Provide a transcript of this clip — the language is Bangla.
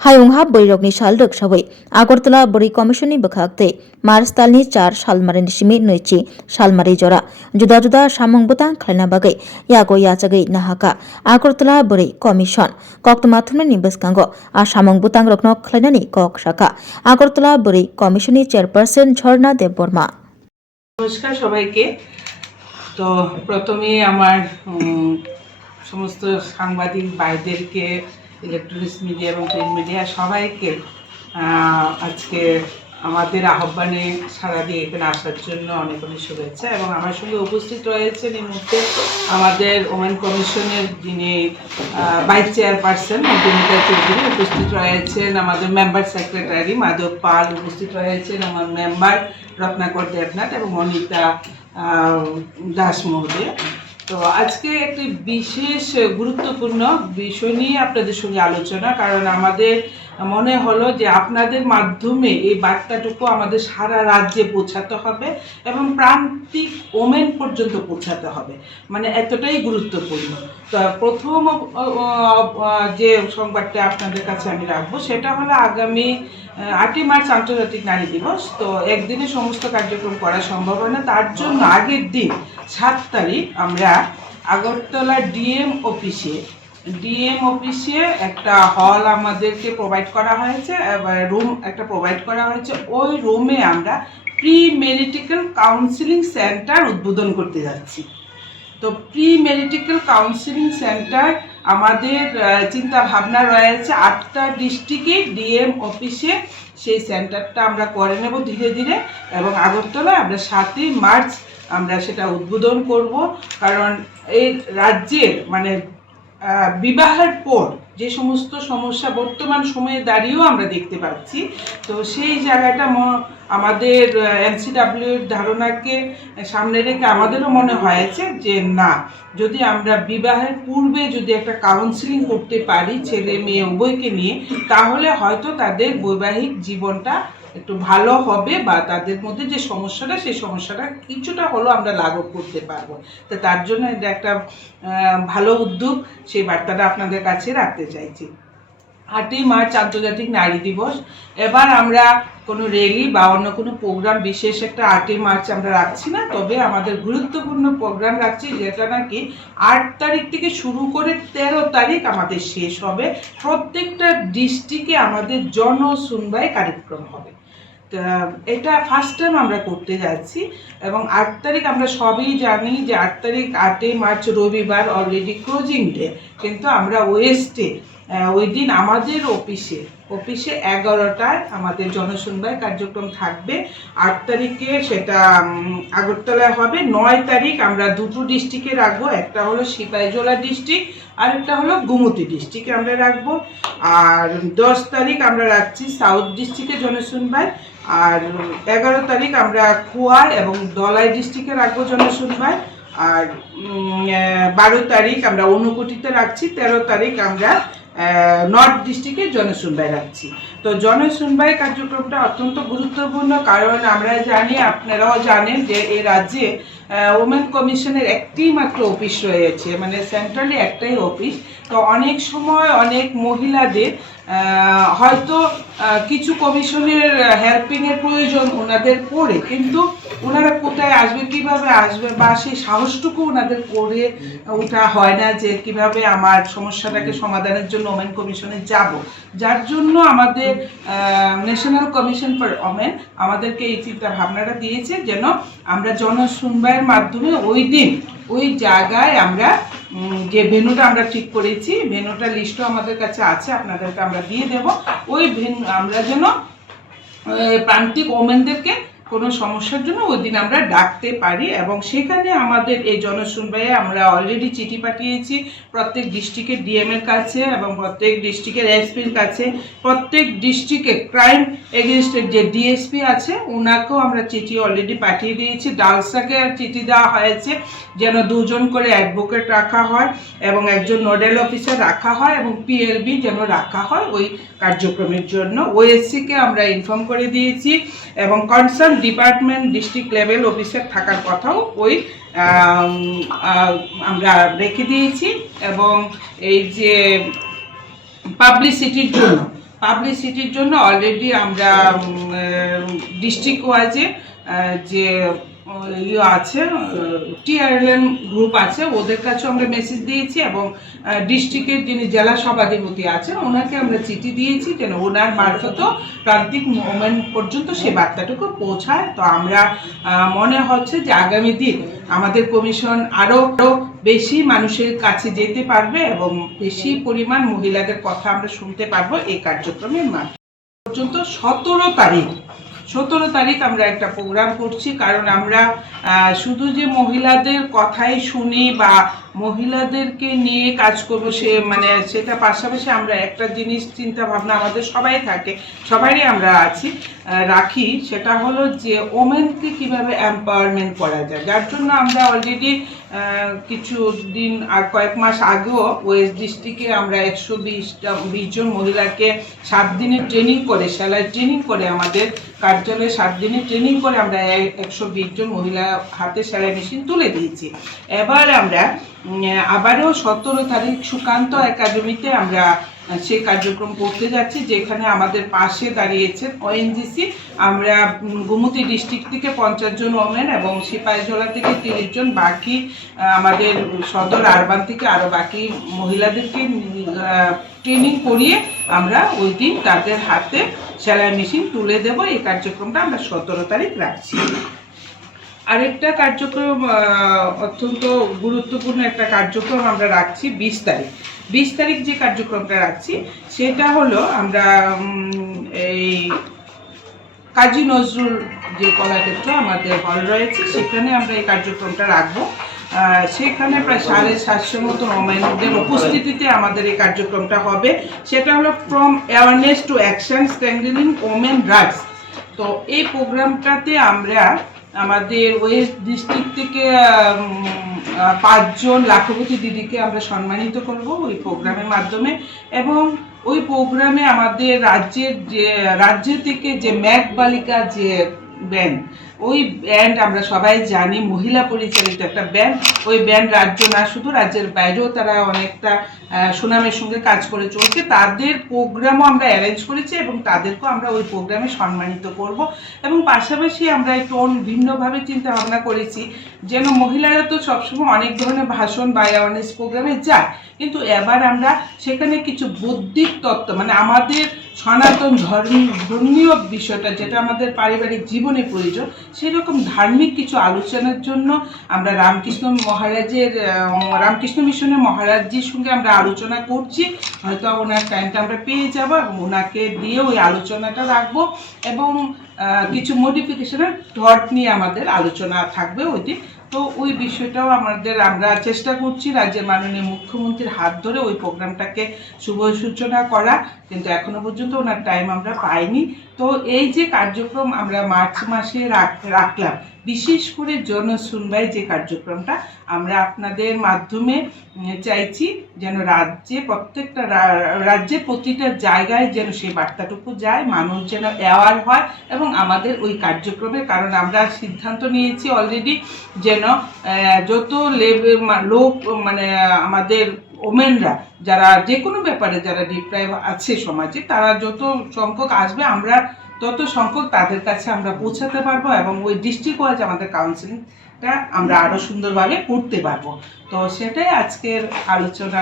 हायुंहा बैरगनि साल रक्षावै आगरतला बरै कमिशननि बखागते मार्च तालनि 4 सालमारिनि सिमी नैथि सालमारि जरा जुदा जुदा सामं बुतां खालायना बागै यागो याचागै नाहाका आगरतला बरै कमिशन कक्तमाथुमनि बसकांगो आ सामं बुतां रखनो खालायनानि कक शाखा आगरतला बरै कमिशननि चेयरपारसन झरना देबबर्मा। नमस्कार সবাইকে। তো প্রথমে আমার সমস্ত সাংবাদিক ভাইদেরকে, ইলেকট্রনিক্স মিডিয়া এবং প্রিন্ট মিডিয়া সবাইকে আজকে আমাদের আহ্বানে সাড়া দিয়ে এখানে আসার জন্য অনেক অনেক শুভেচ্ছা। এবং আমার সঙ্গে উপস্থিত রয়েছেন এই মুহূর্তে আমাদের ওমেন কমিশনের যিনি ভাইস চেয়ারপারসন মধুমিতা চৌধুরী, উপস্থিত রয়েছেন আমাদের মেম্বার সেক্রেটারি মাধব পাল, উপস্থিত রয়েছেন আমার মেম্বার রত্নাকর দেবনাথ এবং অনিতা দাস মহোদয়। তো আজকে একটি বিশেষ গুরুত্বপূর্ণ বিষয় নিয়ে আপনাদের সঙ্গে আলোচনা, কারণ আমাদের মনে হলো যে আপনাদের মাধ্যমে এই বার্তাটুকু আমাদের সারা রাজ্যে পৌঁছাতে হবে এবং প্রান্তিক ওমেন পর্যন্ত পৌঁছাতে হবে, মানে এতটাই গুরুত্বপূর্ণ। তো প্রথম যে সংবাদটা আপনাদের কাছে আমি রাখবো সেটা হলো আগামী 8ই মার্চ আন্তর্জাতিক নারী দিবস। তো একদিনে সমস্ত কার্যক্রম করা সম্ভব হয় না, তার জন্য আগের দিন 7 তারিখ আমরা আগরতলা ডিএম অফিসে একটা হল আমাদেরকে প্রোভাইড করা হয়েছে, রুম একটা প্রোভাইড করা হয়েছে। ওই রুমে আমরা প্রি মেরিটাল কাউন্সিলিং সেন্টার উদ্বোধন করতে যাচ্ছি। তো প্রি মেরিটাল কাউন্সিলিং সেন্টার আমাদের চিন্তা ভাবনা রয়েছে 8টা ডিস্ট্রিক্টে ডিএম অফিসে সেই সেন্টারটা আমরা করে নেব ধীরে ধীরে, এবং আগরতলায় আমরা 7ই মার্চ আমরা সেটা উদ্বোধন করব। কারণ এই রাজ্যের মানে বিবাহের পর যে সমস্ত সমস্যা বর্তমান সময়ে দাঁড়িয়েও আমরা দেখতে পাচ্ছি, তো সেই জায়গাটা আমাদের এনসিডাব্লিউর ধারণাকে সামনে রেখে আমাদেরও মনে হয়েছে যে না, যদি আমরা বিবাহের পূর্বে যদি একটা কাউন্সিলিং করতে পারি ছেলে মেয়ে উভয়কে নিয়ে, তাহলে হয়তো তাদের বৈবাহিক জীবনটা একটু ভালো হবে বা তাদের মধ্যে যে সমস্যাটা সেই সমস্যাটা কিছুটা হলেও আমরা লাঘব করতে পারবো। তো তার জন্য এটা একটা ভালো উদ্যোগ, সেই বার্তাটা আপনাদের কাছে রাখতে চাইছি। 8ই মার্চ আন্তর্জাতিক নারী দিবস। এবার আমরা কোনো র্যালি বা অন্য কোনো প্রোগ্রাম বিশেষ একটা 8ই মার্চ আমরা রাখছি না, তবে আমাদের গুরুত্বপূর্ণ প্রোগ্রাম রাখছি যেটা নাকি 8 তারিখ থেকে শুরু করে 13 তারিখ আমাদের শেষ হবে। প্রত্যেকটা ডিস্ট্রিক্টে আমাদের জনশুনবাই কার্যক্রম হবে। এটা ফার্স্ট টাইম আমরা করতে যাচ্ছি। এবং 8 তারিখ আমরা সবই জানি যে 8 তারিখ 8ই মার্চ রবিবার অলরেডি ক্লোজিং ডে, কিন্তু আমরা ওয়েস্টে ওই দিন আমাদের অফিসে 11টায় আমাদের জনশুনবাই কার্যক্রম থাকবে। 8 তারিখে সেটা আগরতলায় হবে। 9 তারিখ আমরা দুটো ডিস্ট্রিক্টে রাখবো, একটা হলো সিপাহীজলা ডিস্ট্রিক্ট আর একটা হলো গোমতী ডিস্ট্রিক্টে আমরা রাখবো। আর 10 তারিখ আমরা রাখছি সাউথ ডিস্ট্রিক্টে জনশুনবাই। আর 11 তারিখ আমরা খোয়াই এবং ধলাই ডিস্ট্রিক্টে রাখবো জনশুনবাই। আর 12 তারিখ আমরা ঊনকোটিতে রাখছি। 13 তারিখ আমরা নর্থ ডিস্ট্রিক্টে জনশুনবাই রাখছি। তো জনশুনবাই কার্যক্রমটা অত্যন্ত গুরুত্বপূর্ণ, কারণ আমরা জানি, আপনারাও জানেন যে এই রাজ্যে ওমেন কমিশনের একটি মাত্র অফিস রয়েছে, মানে সেন্ট্রালি একটাই অফিস। তো অনেক সময় অনেক মহিলাদের হয়তো কিছু কমিশনের হেল্পিংয়ের প্রয়োজন ওনাদের পড়ে, কিন্তু ওনারা কোথায় আসবে, কিভাবে আসবে, বা সেই সাহসটুকু ওনাদের করে ওঠা হয় না যে কিভাবে আমার সমস্যাটাকে সমাধানের জন্য ওমেন কমিশনে যাব। যার জন্য আমাদের ন্যাশনাল কমিশন ফর ওমেন আমাদেরকে এই চিন্তা ভাবনাটা দিয়েছে যেন আমরা জনশুনবাইয়ের মাধ্যমে ওই দিন ওই জায়গায় আমরা যে ভেন্যুটা আমরা ঠিক করেছি, ভেন্যুটা লিস্টও আমাদের কাছে আছে, আপনাদেরকে আমরা দিয়ে দেব। ওই ভেন্যু আমরা যেন প্রান্তিক ওমেনদেরকে কোনো সমস্যার জন্য ওই দিন আমরা ডাকতে পারি। এবং সেখানে আমাদের এই জনশুনবাইয়ে আমরা অলরেডি চিঠি পাঠিয়েছি প্রত্যেক ডিস্ট্রিক্টের ডিএমের কাছে এবং প্রত্যেক ডিস্ট্রিক্টের এসপির কাছে। প্রত্যেক ডিস্ট্রিক্টে ক্রাইম এগেনস্টের যে ডিএসপি আছে ওনাকেও আমরা চিঠি অলরেডি পাঠিয়ে দিয়েছি। ডালসাকে চিঠি দেওয়া হয়েছে যেন 2 জন করে অ্যাডভোকেট রাখা হয় এবং একজন নোডাল অফিসার রাখা হয় এবং পিএলবি যেন রাখা হয় ওই কার্যক্রমের জন্য। ওএসসিকে আমরা ইনফর্ম করে দিয়েছি এবং concern department district level officer থাকার কথাও ওই আমরা রেখে দিয়েছি। এবং এই যে পাবলিসিটির জন্য পাবলিসিটির জন্য অলরেডি আমরা ডিস্ট্রিক্ট ওয়াইজে যে আছে টিআরএলএম গ্রুপ আছে ওদের কাছেও আমরা মেসেজ দিয়েছি এবং ডিস্ট্রিক্টের যিনি জেলা সভাধিপতি আছেন ওনাকে আমরা চিঠি দিয়েছি যেন ওনার মারফতও প্রান্তিক মোমেন্ট পর্যন্ত সে বার্তাটুকু পৌঁছায়। তো আমরা মনে হচ্ছে যে আগামী দিন আমাদের কমিশন আরও বেশি মানুষের কাছে যেতে পারবে এবং বেশি পরিমাণ মহিলাদের কথা আমরা শুনতে পারবো এই কার্যক্রমের মাধ্যমে। পর্যন্ত 17 তারিখ আমরা একটা প্রোগ্রাম করছি, কারণ আমরা শুধু যে মহিলাদের কথাই শুনি বা মহিলাদেরকে নিয়ে কাজ করবো সেটা পাশাপাশি আমরা একটা জিনিস চিন্তা ভাবনা আমাদের সবাই থাকে, সবারই আমরা রাখি, সেটা হলো যে ওমেনকে কিভাবে এম্পাওয়ারমেন্ট করা যায়। যার জন্য আমরা অলরেডি কিছু দিন আর কয়েক মাস আগেও ওয়েস্ট ডিস্ট্রিক্টে আমরা 120 জন মহিলাকে 7 দিনের ট্রেনিং করে সেলাই ট্রেনিং করে আমাদের কার্যালয়ে 7 দিনের ট্রেনিং করে আমরা 120 জন মহিলা হাতে সেলাই মেশিন তুলে দিয়েছি। এবার আমরা আবারও 17 তারিখ সুকান্ত একাডেমিতে আমরা সেই কার্যক্রম করতে যাচ্ছি, যেখানে আমাদের পাশে দাঁড়িয়েছে ওএনজিসি। আমরা গোমতী ডিস্ট্রিক্ট থেকে 50 জন ওমেন এবং সিপাহীজলা থেকে 30 জন, বাকি আমাদের সদর আরবান থেকে আরও বাকি মহিলাদেরকে ট্রেনিং করিয়ে আমরা ওই দিন তাদের হাতে সেলাই মেশিন তুলে দেব। এই কার্যক্রমটা আমরা 17 তারিখ রাখছি। আরেকটা কার্যক্রম অত্যন্ত গুরুত্বপূর্ণ একটা কার্যক্রম আমরা রাখছি 20 তারিখ যে কার্যক্রমটা রাখছি সেটা হলো আমরা এই কাজী নজরুল যে কলাক্ষেত্র আমাদের হল রয়েছে সেখানে আমরা এই কার্যক্রমটা রাখবো। সেখানে প্রায় 750 মতো ওমেনদের উপস্থিতিতে আমাদের এই কার্যক্রমটা হবে। সেটা হলো from awareness to action strengthening women rights. তো এই প্রোগ্রামটাতে আমরা আমাদের ওয়েস্ট ডিস্ট্রিক্ট থেকে 5 জন লাখপতি দিদিকে আমরা সম্মানিত করব ওই প্রোগ্রামের মাধ্যমে, এবং ওই প্রোগ্রামে আমাদের রাজ্য থেকে যে ম্যাক বালিকা যে ব্যান্ড, ওই ব্যান্ড আমরা সবাই জানি মহিলা পরিচালিত একটা ব্যান্ড। ওই ব্যান্ড রাজ্য না শুধু রাজ্যের বাইরেও তারা অনেকটা সুনামের সঙ্গে কাজ করে চলছে। তাদের প্রোগ্রামও আমরা অ্যারেঞ্জ করেছি এবং তাদেরকেও আমরা ওই প্রোগ্রামে সম্মানিত করব। এবং পাশাপাশি আমরা একটু ভিন্নভাবে চিন্তা ভাবনা করেছি যেন মহিলারা তো সবসময় অনেক ধরনের ভাষণ বা অ্যাওয়ারনেস প্রোগ্রামে যায়, কিন্তু এবার আমরা সেখানে কিছু বৌদ্ধিক তত্ত্ব আমাদের সনাতন ধর্মীয় বিষয়টা যেটা আমাদের পারিবারিক জীবনে প্রয়োজন সেরকম ধার্মিক কিছু আলোচনার জন্য আমরা রামকৃষ্ণ মিশনের মহারাজজির সঙ্গে আমরা আলোচনা করছি। হয়তো ওনার টাইমটা আমরা পেয়ে যাব এবং ওনাকে দিয়ে ওই আলোচনাটা রাখবো এবং কিছু মডিফিকেশনের থট নিয়ে আমাদের আলোচনা থাকবে ওই দিন। তো ওই বিষয়টাও আমরা চেষ্টা করছি রাজ্যের মাননীয় মুখ্যমন্ত্রীর হাত ধরে ওই প্রোগ্রামটাকে শুভ সূচনা করা, কিন্তু এখনো পর্যন্ত ওনার টাইম আমরা পাইনি। তো এই যে কার্যক্রম আমরা মার্চ মাসে রাখলাম, বিশেষ করে জনশুনবাই যে কার্যক্রমটা আমরা আপনাদের মাধ্যমে চাইছি যেন প্রত্যেকটা রাজ্যের প্রতিটা জায়গায় যেন সেই বার্তাটুকু যায়, মানুষ যেন অ্যাওয়ার হয় এবং আমাদের ওই কার্যক্রমে, কারণ আমরা সিদ্ধান্ত নিয়েছি অলরেডি যেন যত লোক আমাদের ওমেনরা যারা যে কোনো ব্যাপারে যারা ডিপ্রাইভ আছে সমাজে, তারা যত সংখ্যক আসবে আমরা তত সংখ্যক তাদের কাছে আমরা পৌঁছাতে পারবো এবং ওই ডিস্ট্রিক্ট ওয়াইজ আমাদের কাউন্সিলিংটা আমরা আরও সুন্দরভাবে করতে পারবো। তো সেটাই আজকের আলোচনা।